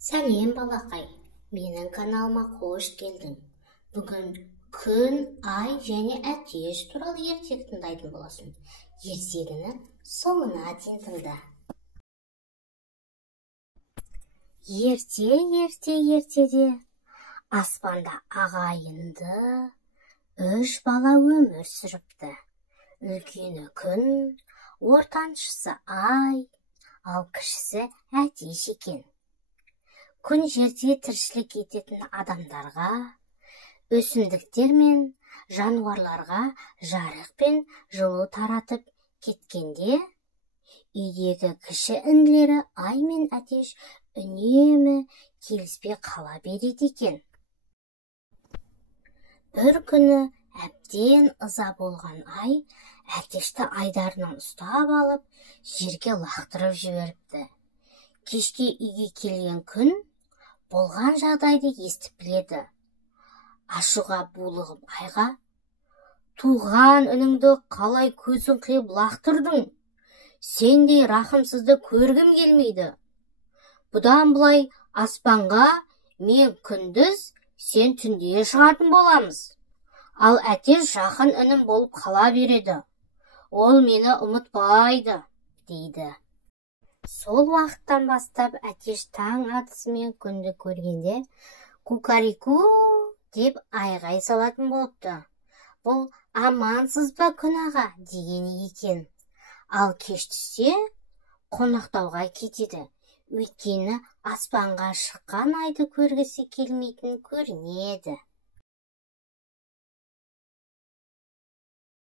Сәлем балақай, менің каналыма қош келдің. Бүгін күн, ай және әтеш туралы ертек тыңдайтын боласың. Ертегіні соңына дейін тыңда. Ертеде аспанда ағайынды 3 бала өмір сүріпті. Үлкені күн, ортаншысы ай, ал кішісі әтеш екен. Күн жерде тіршілік ететін адамдарға, өсімдіктер мен жануарларға жарық пен жылу таратып кеткенде, үйдегі кіші інілері ай мен әтеш үнемі келіспей қала береді екен. Бір күні әбден ыза болған ай әтешті айдарынан ұстап алып, жерге лақтырып жіберіпті. Кешке үйге келген күн болған жағдайды естіп біледі. Ашуға булығып айға: «Туған ініңді қалай көзін қиып лақтырдың? Сендей рахымсызды көргім келмейді. Бұдан былай аспанға мен күндіз, сен түнде шығатын боламыз. Ал әтеш жақын інім болып қала береді. Ол мені ұмытпайды», дейді. Сол уақыттан бастап әтеш таң атысымен күнді көргенде «Кукарику» деп айғай салатын болыпты. Бұл «Амансыз ба күн аға» дегені екен. Ал кеш түссе қонақтауға кетеді. Өйткені аспанға шыққан айды көргісі келмейтін көрінеді.